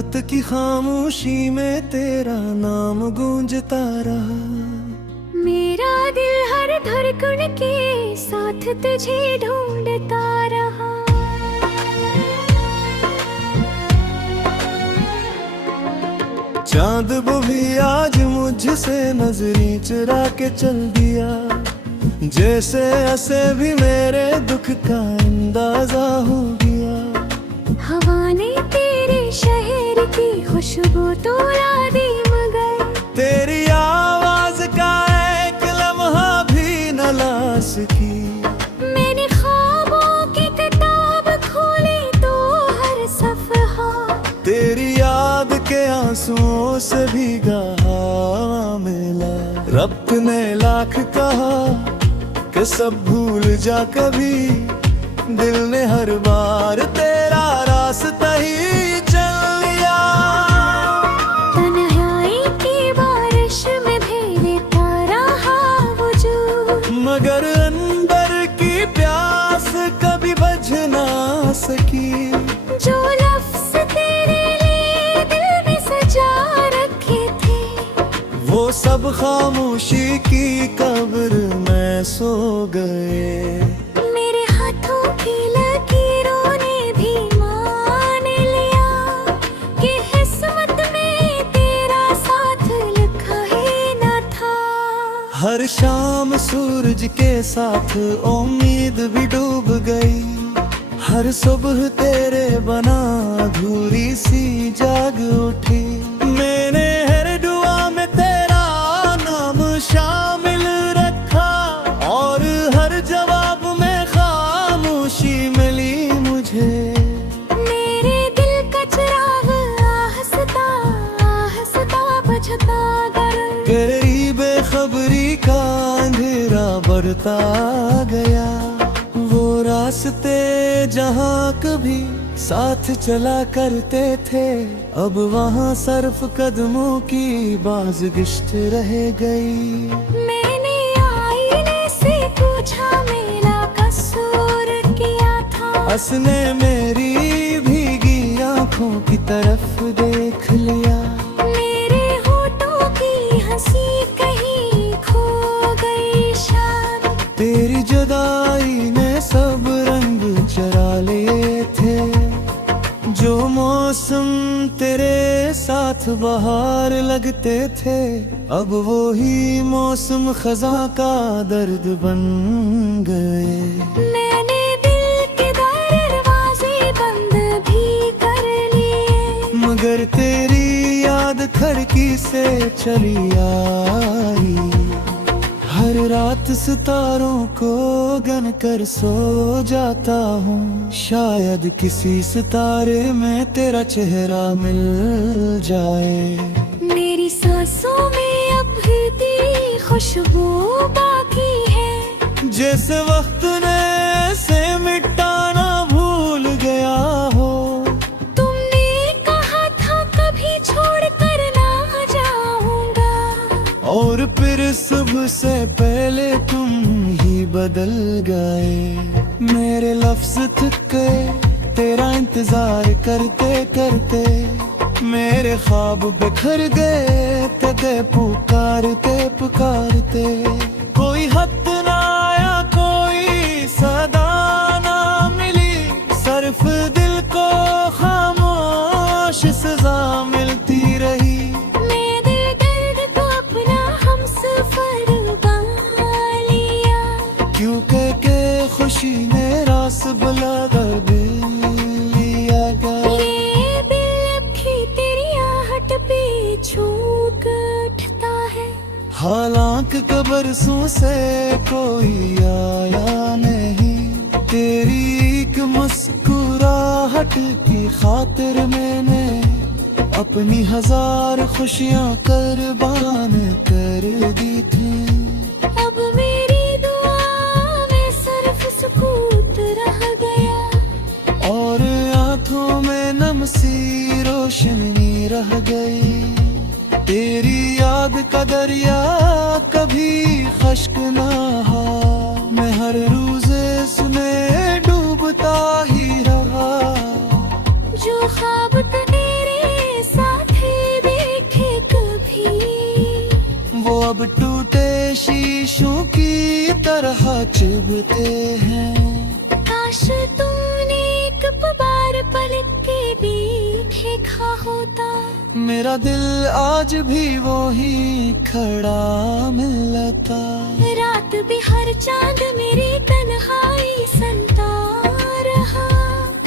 रात की खामोशी में तेरा नाम गूंजता रहा। मेरा दिल हर धड़कन के साथ तुझे ढूंढता रहा। चांद वो भी आज मुझसे नजरें चुरा के चल दिया, जैसे ऐसे भी मेरे दुख का अंदाजा हो गया। हवा ने तेरे शहर की खुशबू तोड़ा दी, मगर तेरी आवाज का एक लम्हा भी न ला सकी। मैंने ख्वाबों की किताब खोली तो हर सफहा तेरी याद के आंसुओं से भीगा मिला। रब ने लाख कहा कि सब भूल जा कभी, दिल ने हर बार तेरा रास्ता ही चल लिया। तन्हाई की बारिश में भीगता रहा वजूद, मगर अंदर की प्यास कभी बुझ ना सकी। जो लफ्ज तेरे लिए दिल में सजा रखे थे, वो सब खामोशी की कब्र में सो गए। मेरे हाथों की लकीरों ने भी मान लिया कि किस्मत में तेरा साथ लिखा ही न था। हर शाम सूरज के साथ उम्मीद भी डूब गई, हर सुबह तेरे बना अधूरी सी जाग उठी। मैंने हर दुआ में तेरा नाम शामिल रखा, और हर जवाब में खामोशी मिली मुझे। मेरे दिल का चिराग आहिस्ता आहिस्ता बुझता गया, तेरी बेखबरी का अंधेरा बढ़ता गया। वो रास्ते जहाँ कभी साथ चला करते थे, अब वहाँ सिर्फ कदमों की बाज़गिश्त रह गई। मैंने आईने से पूछा मेरा कसूर क्या था, उसने मेरी भीगी आंखों की तरफ देख लिया। मेरे होठों की हंसी कहीं खो गई शायद, तेरी जुदाई ने सब रंग चरा लिए थे। जो मौसम तेरे साथ बाहर लगते थे, अब वो ही मौसम खजा का दर्द बन गए। मैंने दिल के दरवाजे बंद भी कर लिए, मगर तेरी याद खिड़की से चली आई। हर रात सितारों को गन कर सो जाता हूँ, शायद किसी सितारे में तेरा चेहरा मिल जाए। मेरी सांसों में अब भी तेरी खुशबू बाकी है, जैसे वक्त ने से मिटाना भूल गया हो। तुमने कहा था कभी छोड़ कर ना जाऊंगा, और फिर सुबह से पहले तुम ही बदल गए। मेरे लफ्ज थक गए तेरा इंतजार करते करते, मेरे ख्वाब बिखर गए तेरे पुकारते पुकारते। कोई हद ना आया, कोई सदा ना मिली, सिर्फ दिल को खामोश सजा मिलती रही। खुशी ने रास बुला लिया गया। ये दिल अब भी तेरी आहट पे झोंक उठता है, हालांकि बरसों से कोई आया नहीं। तेरी एक मुस्कुराहट की खातिर मैंने अपनी हजार खुशियां कुर्बान कर दी थी। अब मेरी दुआ में सिर्फ सुकूत रह गया, और आंखों में नम सी रोशनी रह गई। तेरी याद का दरिया कभी खश्क ना हो, मैं हर रोज इसमें डूबता ही रहा। जो ख्वाब तेरे टूटे शीशों की तरह चुभते हैं। काश तुमने एक बार पलक के भी देखा होता। मेरा दिल आज भी वो ही खड़ा मिलता। रात भी हर चांद मेरी तन्हाई संता रहा।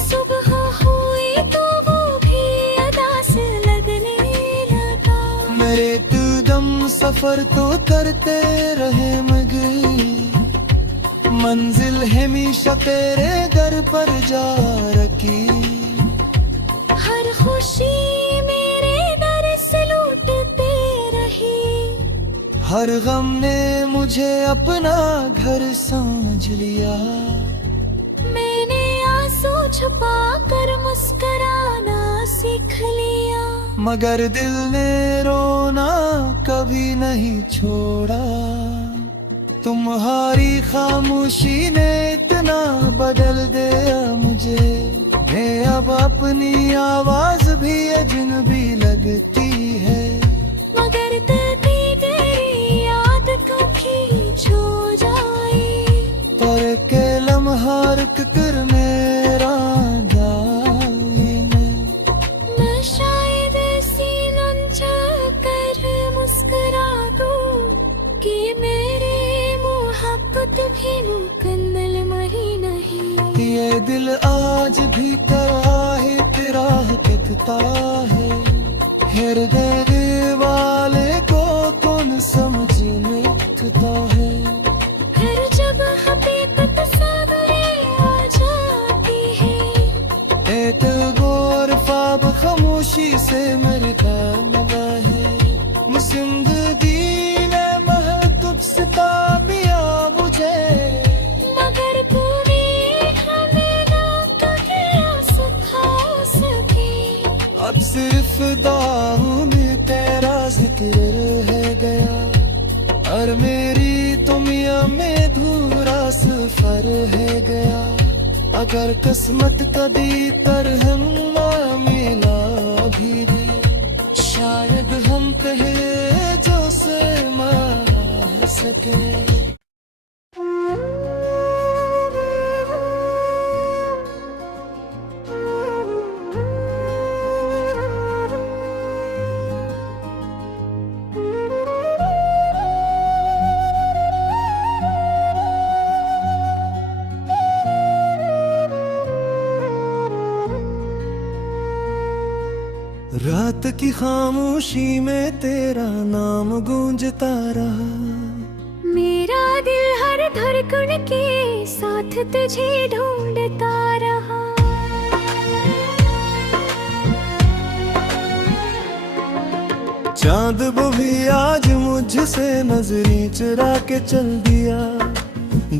सुबह हुई तो वो भी अदास लगने लगा। मेरे कदम सफर तो करते रहे मगर मंजिल हमेशा तेरे दर पर जा रखी। हर खुशी मेरे दर से लूटते रही। हर गम ने मुझे अपना घर समझ लिया। मैंने आंसू छुपा कर मुस्कुराना सीख लिया। मगर दिल ने रोना कभी नहीं छोड़ा। तुम्हारी खामोशी ने इतना बदल दिया मुझे। मैं अब अपनी आवाज भी अजनबी लगती है। मगर तेरी याद कभी छो जाए। पर के लम्हा रुक कर मेरा जाए। मैं शायद सीनम कर मुस्कुरा दूं कि मेरे मोहब्बत भी मुकम्मल मही नहीं। ये दिल आज भी तराहे तेरा कहता है। हृदय वाले को कौन समझ लेता है। फिर जब हकीकत सामने आ जाती है। एक गौर ख्वाब खामोशी से मेरे मिला है। जिंदगी ने महतब सिताबिया मुझे। मगर तूने हमें ना कभी सिखा सकी। अब सिर्फ दाऊं में तेरा जिक्र है गया। और मेरी तुम में धूरा सफर है गया। अगर किस्मत कदी तरहम ना मिला भी दे। शायद हम कहे जो से मार सके। रात की खामोशी में तेरा नाम गूंजता रहा। मेरा दिल हर धड़कन के साथ तुझे ढूंढता रहा। चांद वो भी आज मुझसे नजरी चुरा के चल दिया।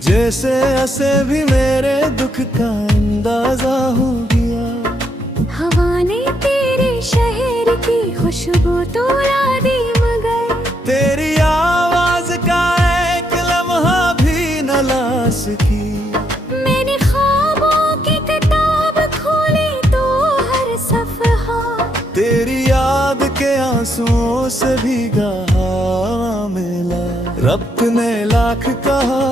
जैसे ऐसे भी मेरे दुख का अंदाजा हो गया। हवा ने तेरे शहर की खुशबू तोड़ा दी मगर तेरी आवाज का एक लम्हा भी न ला सकी। मैंने ख्वाबों की किताब खोली तो हर सफहा तेरी याद के आंसुओं से भीगा मिला। रब ने लाख कहा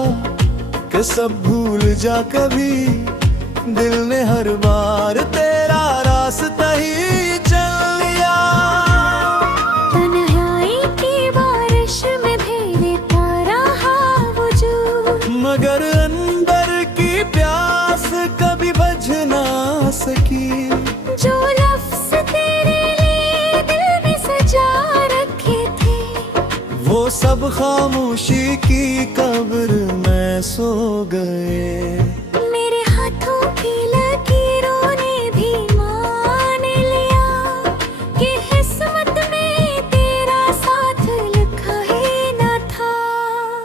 कि सब भूल जा कभी। दिल ने हर बार तेरा रास्ता ही चल लिया। तन्हाई की बारिश में भीगता रहा वजूद। मगर अंदर की प्यास कभी बुझ ना सकी। जो लफ्ज तेरे लिए दिल में सजा रखे थे। वो सब खामोशी की कब्र में सो गए। मेरे हाथों की लकीरों ने भी मान लिया कि किस्मत में तेरा साथ लिखा ही न था।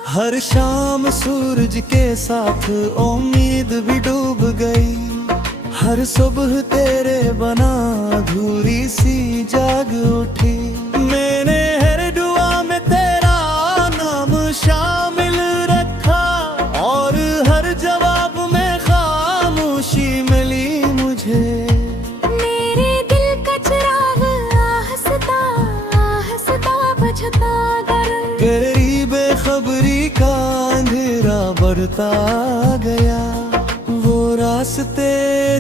हर शाम सूरज के साथ उम्मीद भी डूब गई। हर सुबह तेरे बना अधूरी सी जाग उठी। मैंने हर दुआ में तेरा नाम शामिल रखा। और हर जवाब में खामोशी मिली मुझे। मेरे दिल का चिराग आहस्ता आहस्ता बुझता गया। तेरी अंधेरा बढ़ता गया। वो रास्ते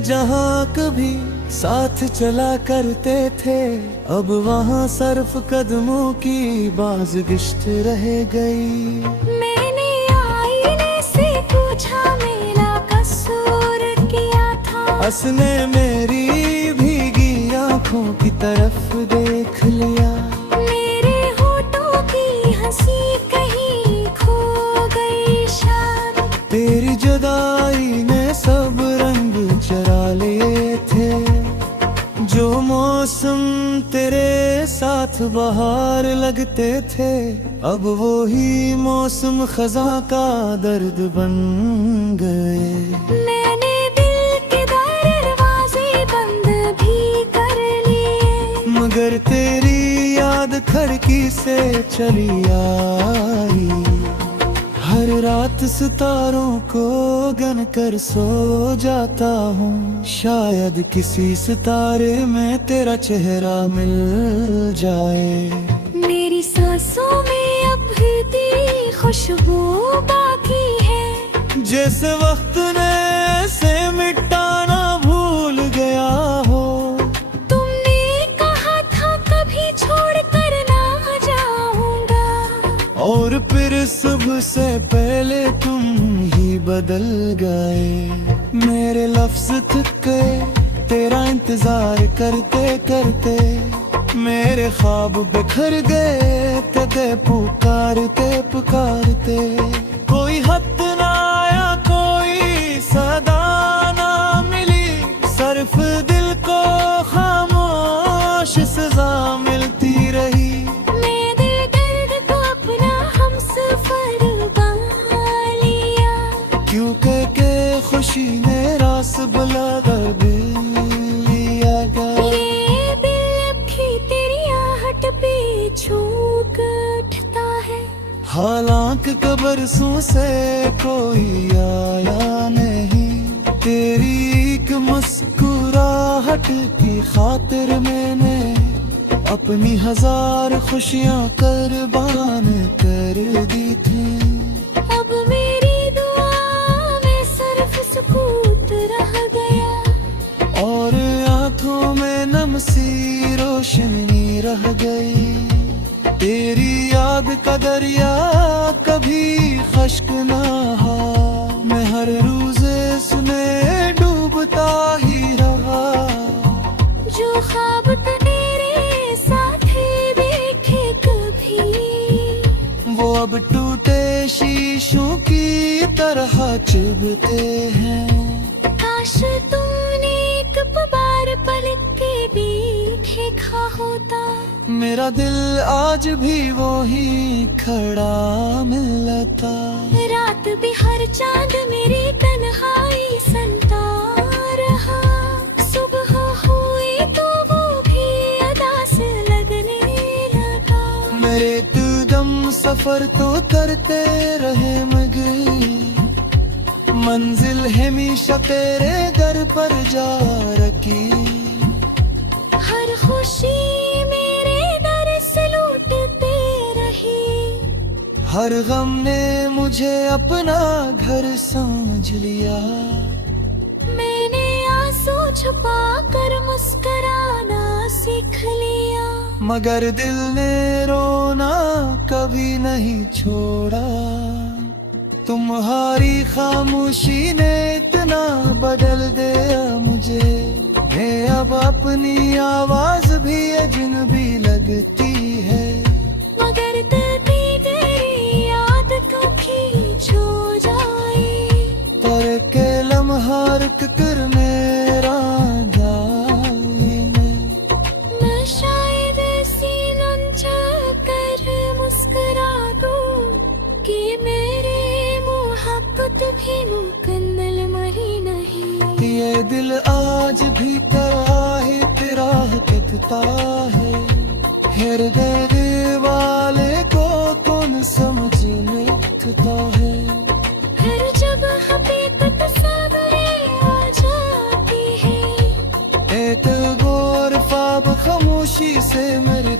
जहाँ कभी साथ चला करते थे, अब वहाँ सिर्फ कदमों की बाज़गिश्त रह गई। मैंने आईने से पूछा मेरा कसूर क्या था। उसने मेरी भीगी आंखों की तरफ देख लिया। मेरे होठों की हंसी कहीं खो गई शायद। तेरी जुदाई ने सब रंग चरा लिए थे। जो मौसम तेरे साथ बाहर लगते थे, अब वो ही मौसम खजा का दर्द बन गए। मैंने दिल के दरवाजे बंद भी कर लिए, मगर तेरी याद खिड़की से चली आई। हर रात सितारों को गन कर सो जाता हूँ, शायद किसी सितारे में तेरा चेहरा मिल जाए। मेरी सांसों में अब भी खुशबू बाकी है, जैसे वक्त ने ऐसे मिटाना भूल गया हो। तुमने कहा था कभी छोड़ कर ना जाऊंगा, और फिर सुबह से पहले तुम ही बदल गए। मेरे लफ्ज थक गए तेरा इंतजार करते करते, मेरे ख्वाब बिखर गए तेरे पुकारते पुकारते। कोई हद ना आया, कोई सदा ना मिली, सिर्फ दिल को खामोश सजा मिलती रही। क्योंकि के खुशी ने रास बुला लिया गया। ये दिल अब भी तेरी आहट पे झोंक उठता है। हालांकि बरसों से कोई आया नहीं, तेरी एक मुस्कुराहट की खातिर मैंने अपनी 1000 खुशियां कुर्बान कर दी थी। अब मेरी दुआ में सिर्फ सुकूत रह गया, और आंखों में नम सी रोशनी रह गई। तेरी याद का दरिया कभी खश्क ना हो, मैं हर रोज़े सुने डूबता ही रहा। जो ख्वाब तेरे साथ देखे कभी, वो अब टूटे शीशों की तरह चुभते हैं। काश तुमने एक बार पलक के देखा होता, मेरा दिल आज भी वो ही खड़ा मिलता। रात भी हर चांद मेरी तन्हाई संता रहा। सुबह हुई तो वो भी अदा से लगने लगा। मेरे कदम सफर तो करते रहे मगर मंजिल हमेशा तेरे दर पर जा रखी। हर खुशी मेरे दर से लूटते रही, हर गम ने मुझे अपना घर समझ लिया। मैंने आंसू छुपा कर मुस्कुराना सीख लिया, मगर दिल ने रोना कभी नहीं छोड़ा। तुम्हारी खामोशी ने इतना बदल दिया मुझे, मैं अब अपनी आवाज भी अजनबी लगती है। मगर तेरी याद कभी छो जाए, पर के लम्हा रुक कर मेरा जाने। मैं शायद सीनन कर मुस्कुरा दूं कि मेरे मोहब्बत भी मुकम्मल मही नहीं। ये दिल आज भी तेरा कहता है, हृदय वाले को कौन समझ लेता है। हर जब हकीकत सामने आ जाती है, एक गौर ख्वाब खामोशी से मेरे